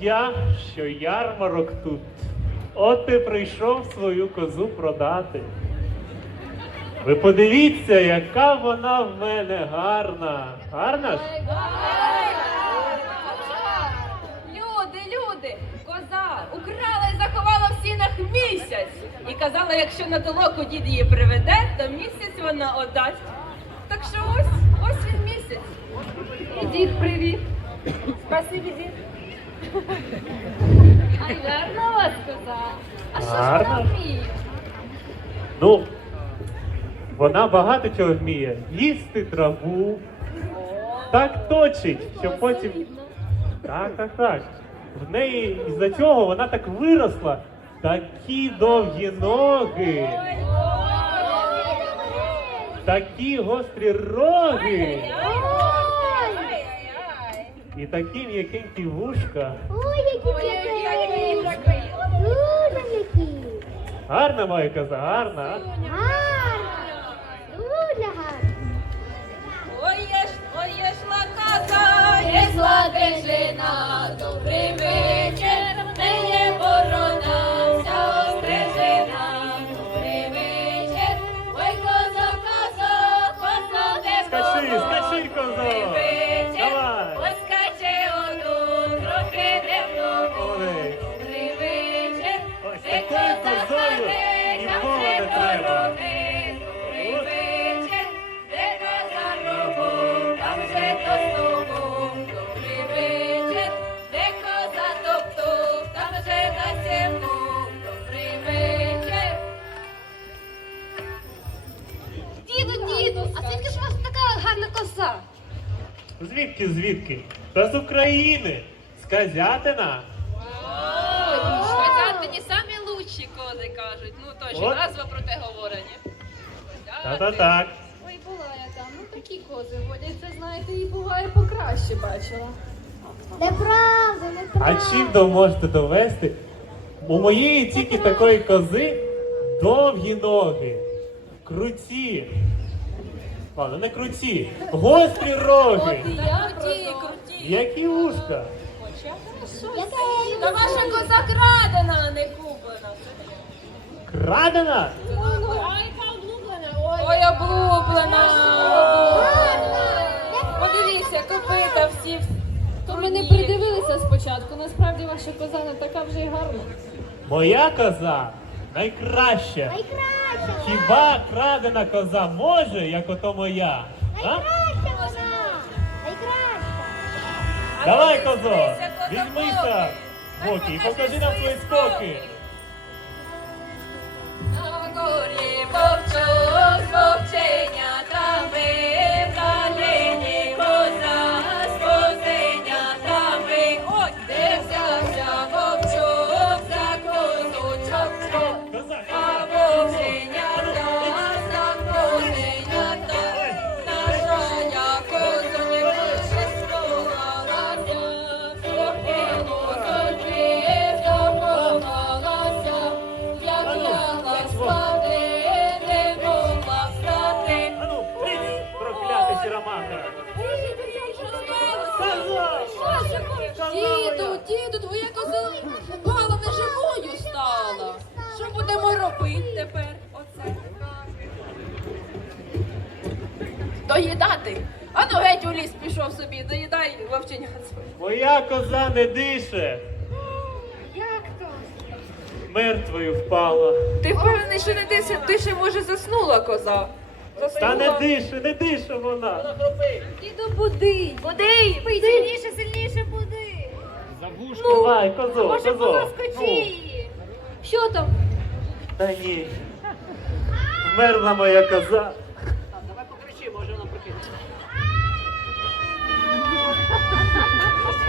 я, що ярмарок тут. От і прийшов свою козу продати. Ви подивіться, яка вона в мене гарна. Гарна ж? Люди, люди, коза украла і заховала в сінах місяць. І казала, якщо на толоку дід її приведе, то місяць вона отдасть. Так що ось, ось він місяць. І дід привіт. Спасибі, дід. Ай, гарна у вас коза. А що ж Гарна. вона вміє? Ну, вона багато чого вміє. Їсти траву. Так точить, що потім. Так, так, так. В неї із-за цього вона так виросла. Такі довгі ноги, такі гострі роги і такі м'якенькі вушка. Ой, які такі. Дуже які. Гарна моя коза, гарна. Гарна! Дуже гарна. Ой, є ж, ой, є ж лаказа, є сладежина, добрий вечір, не є борона, Звідки? Та з України, з Казятина. Швейцарці самі лучші кози кажуть, ну то От. назва про те говорення. Та-та-так. Ой, була я там, ну такі кози водяться, знаєте, і буває покраще бачила. Неправда, А неправда. чим то можете довести? У моєї тільки такої кози довгі ноги, круті. Ладно, не круті, гострі роги, Я круті, круті. які ушка. Та ваша коза крадена, а не куплена. Крадена? Ой, облуплена. Подивіться, копита всі. То ми не придивилися спочатку, насправді ваша коза не така вже й гарна. Моя коза найкраща. Найкраща. Хіба крадена коза може, як ото моя? А? Найкраща вона. Найкраща. Давай, козо, візьмися боки і покажи нам свої скоки. На горі вовчок з Моя не дише. Як то? Мертвою впала. Ти впевнений, що не дише, дише, може, заснула коза? Та не дише, не дише вона. Діду буди. Буди. Пий сильніше, сильніше буди. Давай, козо, Може, козо. Ну, її. Що там? Та ні. Вмерла моя коза.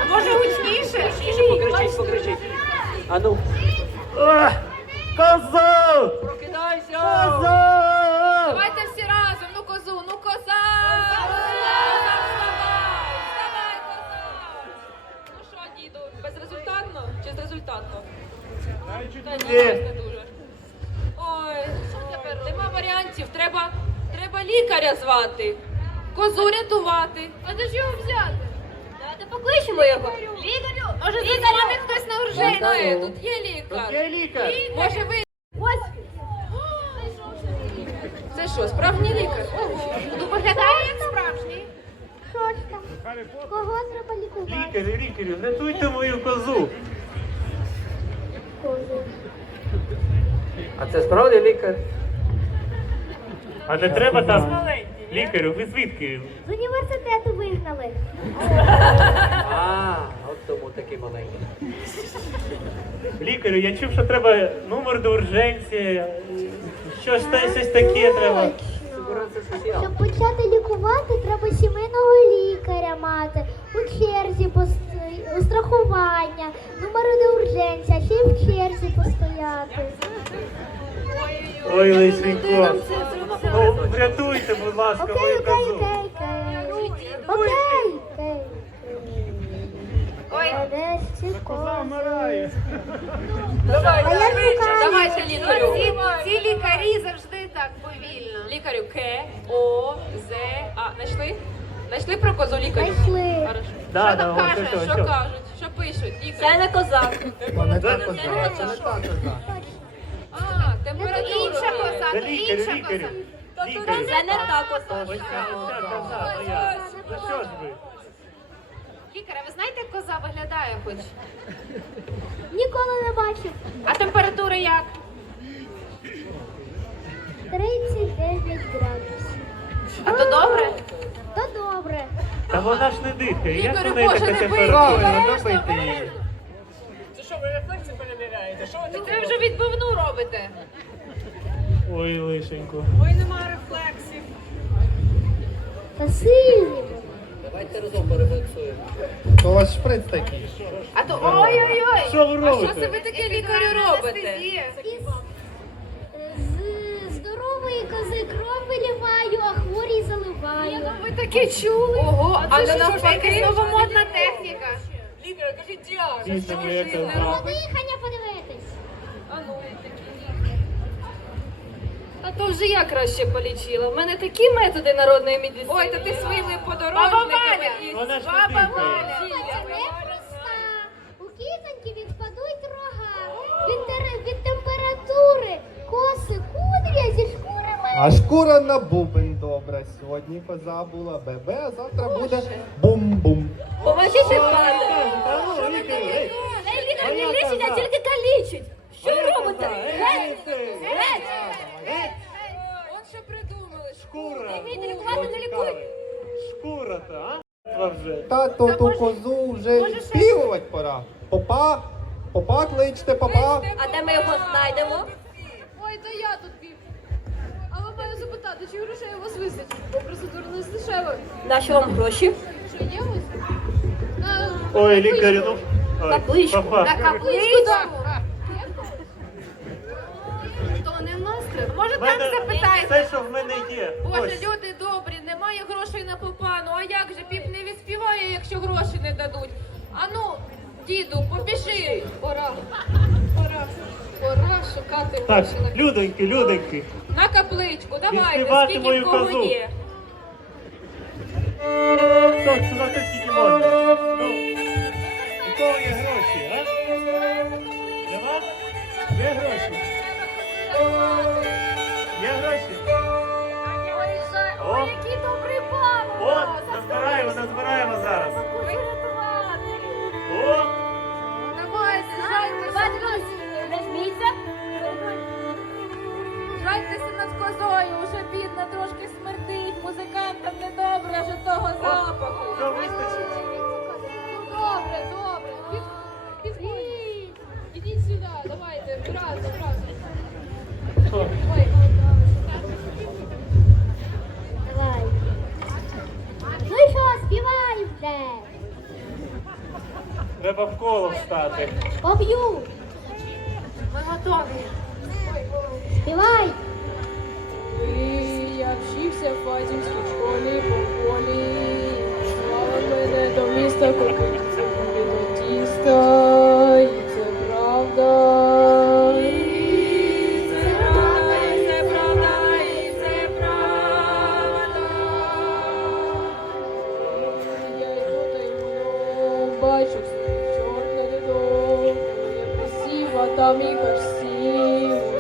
Може гучніше? Покричіть, покричіть. А ну. Ах, Козо! Прокидайся! Козо! Давайте всі разом, ну козу, ну коза! Вставай, вставай, коза! Ну що, діду, безрезультатно чи зрезультатно? Та ні, Ні. не дуже. Ой, що тепер? Нема варіантів, треба, треба лікаря звати, козу рятувати. А де ж його взяти? Давайте покличемо його. Лікарю! Може, задзвонить хтось на уржені? Тут є лікар. Тут є лікар. Може ви. Це що, справжній лікар? Ого. Ну, виглядає як справжній. Що ж там? Кого треба лікувати? Лікарю, лікарю, рятуйте мою козу. Козу. А це справді лікар? А не треба там. Лікарю, ви звідки? З університету вигнали. А, от тому такий маленький. Лікарю, я чув, що треба номер до урженці. Щось та щось таке треба. Щоб почати лікувати, треба сімейного лікаря мати, у черзі постояти, у страхування, номери до урженця, ще й в черзі постояти. Ой, лисенько. Врятуйте, будь ласка, мою козу. окей, окей. Ой. А де ж? Давай, А я шукаю. Давайте лікарю. Ці, ці лікарі завжди так повільно. Лікарю К, О, З, А. Знайшли? Знайшли про козу лікарю? Знайшли. Хорошо. Да, що да, там ось кажуть? ось, Що ось. кажуть? Що пишуть? Лікар. Це не коза. А, температуру. Інша коза, то лікарю, інша коза. Лікарю. Це не та коза. Ось ця, ось ця коза моя. За що ж ви? Лікаря, ви знаєте, як коза виглядає хоч? Ніколи не бачив. А температура як? 39 градусів. А то добре? То добре. Та вона ж не дихає. Як Лікарю, Боже, така не температура? бийте. Добийте її. Чи це вже відбивну робите? Ой, лишенько. Та сильні. Давайте разом перефлексуємо. То у вас шприц такий. А то ой-ой-ой! Що ви А що це ви таке лікарю робите? З здорової кози кров виливаю, а хворій заливаю. Ви таке чули? Ого, а це що, навпаки? новомодна техніка. Дійсно, моя коза. Дихання подивитись. А ну, А то вже я краще полічила. У мене такі методи народної медицини. Ой, та ти своїми Баба подорожниками Валя! і Вона ж не Баба дихає. Валя! Непроста. У кізоньки відпадуть рога. Від, від температури коси кудря зі шкурами. А шкура на бубен добра. Сьогодні коза була бебе, а завтра буде бум-бум. Поможіть пане. Та ну, лікарю, ей. лікар не лічить, а тільки калічить. Шкура. Не вмієте лікувати, не лікуйте. Шкура та, а? Вже. Та Тато ту козу вже співувати пора. Попа, попа кличте, попа. А де ми його знайдемо? Ой, то я тут пів. А ви мене запитати, чи грошей у вас вистачить? Бо процедура не дешева. Наші вам гроші? Що є ось? Ой, лікарю, ну. ой, Капличку. папа. На капличку То не в нас треба. Може В там запитайте? Все, що в мене є. Боже, Ось. люди добрі, немає грошей на попану. А як же піп не відспіває, якщо гроші не дадуть? Ану, діду, попіши. Пора. Пора. Пора шукати Так, гроші на людоньки, людоньки. На капличку, давайте, Відспівати скільки мою в кого козу. є. Так, на скільки можна. Ну, у кого є гроші, а? Нема? Є гроші? Є гроші? О, які добрі! О, назбираємо, назбираємо зараз. Жайтеся е, над козою, уже бідна, трошки смердить, музикантам недобре, вже того запаху. Треба в коло встати. Поб'ю. Ми готові. Співай. Я вчився в Фатімській школі по полі. Слава мене до міста купити присів, а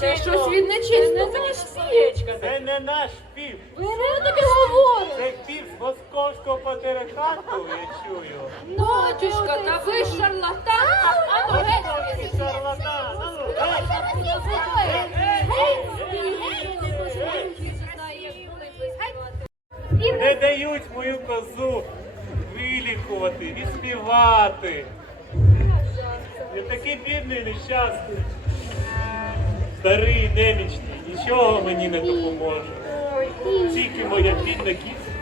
Це щось від нечистого. Це не свічка. Це не наш пів. Ви не таке говорите. Це пів з московського патріархату, я чую. Батюшка, та ви шарлатан. А ну геть. Шарлатан. А ну, гей! Не дають мою козу вилікувати і співати. Я такий бідний нещасний. Старий, немічний, нічого мені не допоможе. Тільки моя бідна кіця.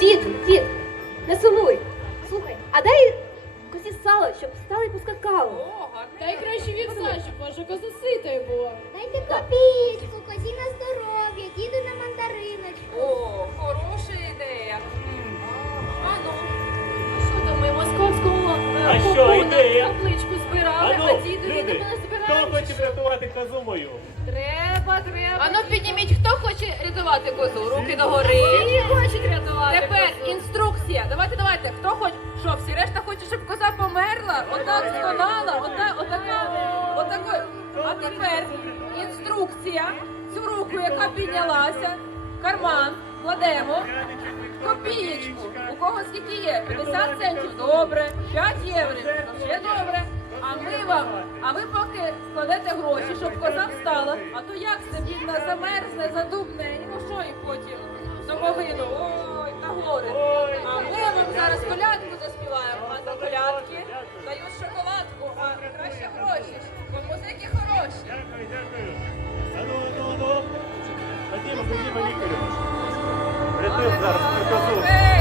Дід, дід, не сумуй. Слухай, а дай козі сало, щоб встали і поскакало. Дай краще вівса, щоб ваша коза ситою була. Дайте копійку, козі на здоров'я, діду на врятувати козу мою? Треба, треба. а ну підніміть, хто хоче рятувати козу? Руки догори. Всі хочуть рятувати. Тепер козу. інструкція. Давайте, давайте. Хто хоче? Що, всі решта хоче, щоб коза померла? Отак сконала, ота, отака, отака. А тепер інструкція. Цю руку, яка піднялася, карман, кладемо. Копієчку. У кого скільки є? 50 центів? Добре. 5 євро? Ще добре. Вам, а ви поки складете гроші, щоб коза встала, а то як це бідна замерзне, задубне, і ну що і потім домовину, ой, та горе. А ми вам зараз колядку заспіваємо, а за колядки дають шоколадку, а краще гроші, бо музики хороші. Дякую, дякую. Ану, ану, ану. Ходімо, ходімо, лікарю. Рятуємо зараз цю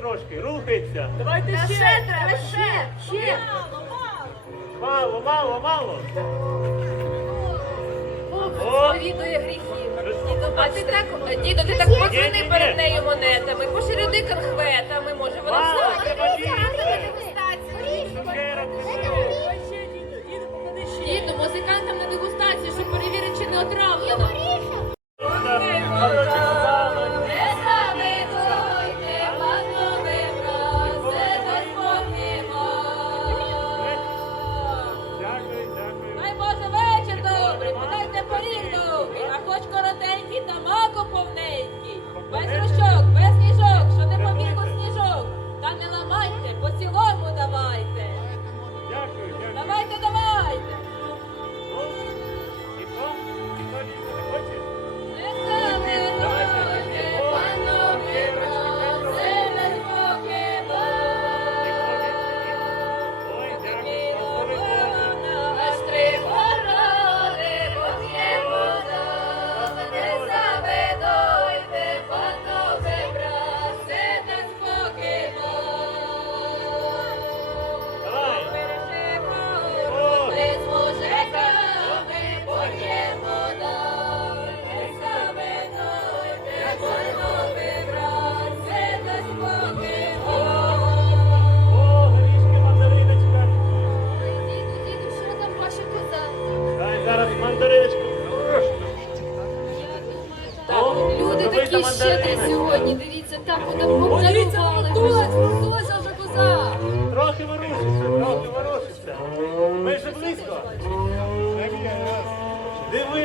трошки, рухається. Давайте ще. ще треба, ще, ще. Мало, мало, мало. О, Сповідує гріхи. А ти так, діду, ти так Ні, ні, позвони ні. перед нею монетами, поширюди конхветами, може вона Мало,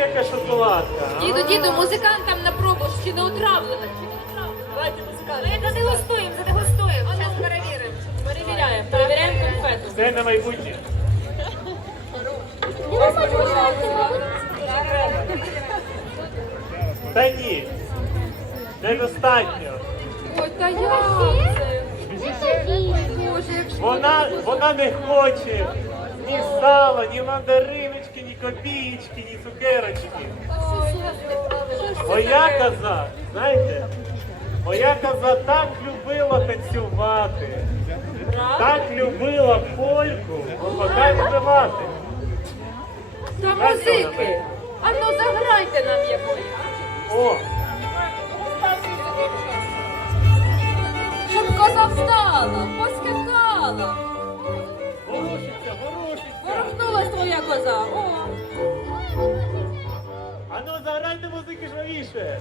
яка шоколадка. Діду, діду, музикантам на пробу, чи не отравлена, чи не отравлена. Давайте музиканти. Ми задегустуємо, задегустуємо. Ну, перевіримо. Перевіряємо, перевіряємо конфету. Це на майбутнє. Та ні. Недостатньо. Ой, та як це? Боже, як Вона, вона не хоче ні сала, ні мандариночки, ні копієчки, ні цукерочки. Моя коза, знаєте, моя коза так любила танцювати, так любила польку, поки співати. Та музики! А ну заграйте нам якось. О, Щоб коза встала, поскакала. ворушиться, ворушиться. Ворухнулась твоя коза. О. А ну заграйте музики жвавіше.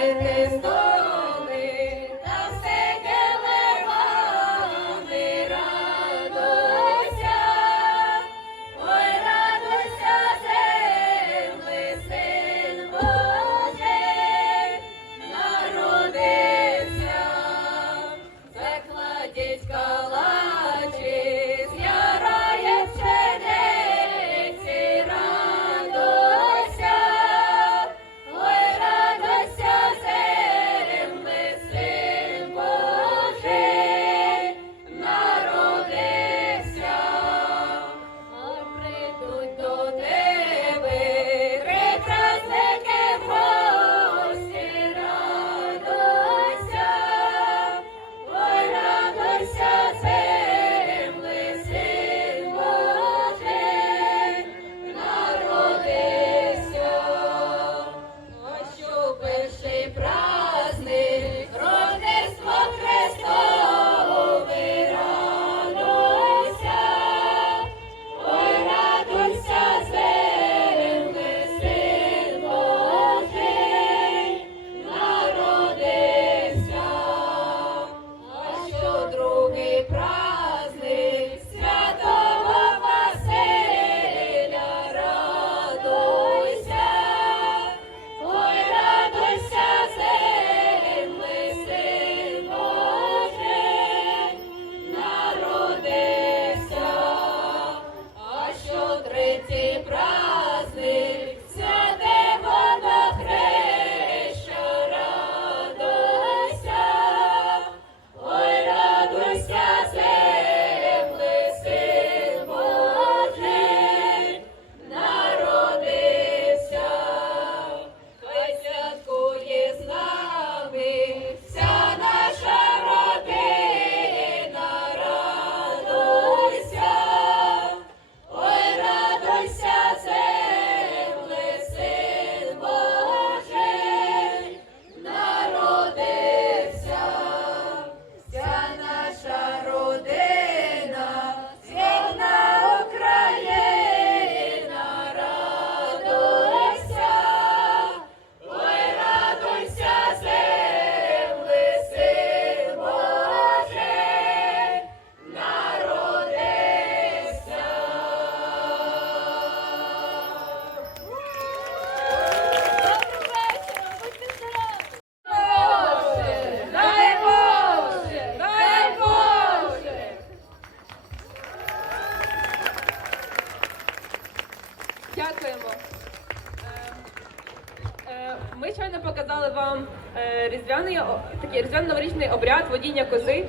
Застеляйте столи, водіння кози.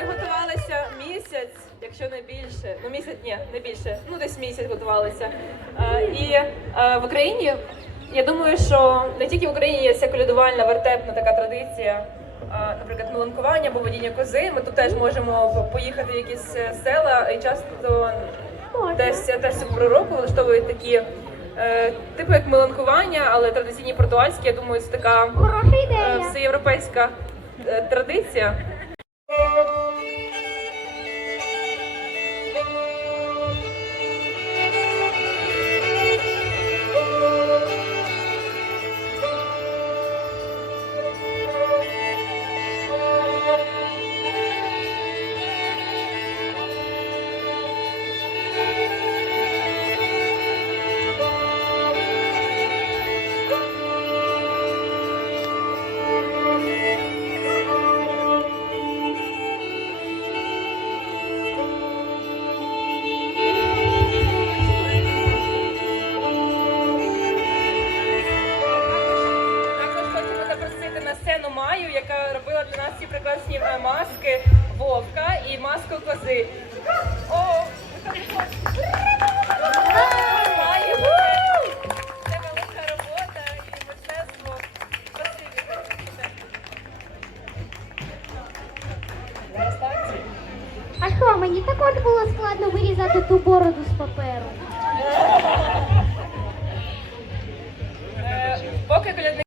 Ми готувалися місяць, якщо не більше. Ну місяць ні, не більше. Ну десь місяць готувалися. Е, і е, в Україні я думаю, що не тільки в Україні є ця колядувальна вертепна така традиція. е, Наприклад, меланкування або водіння кози. Ми тут теж можемо поїхати в якісь села і часто десь теж цю пророку влаштовують такі, типу як меланкування, але традиційні португальські. Я думаю, це така всеєвропейська традиція.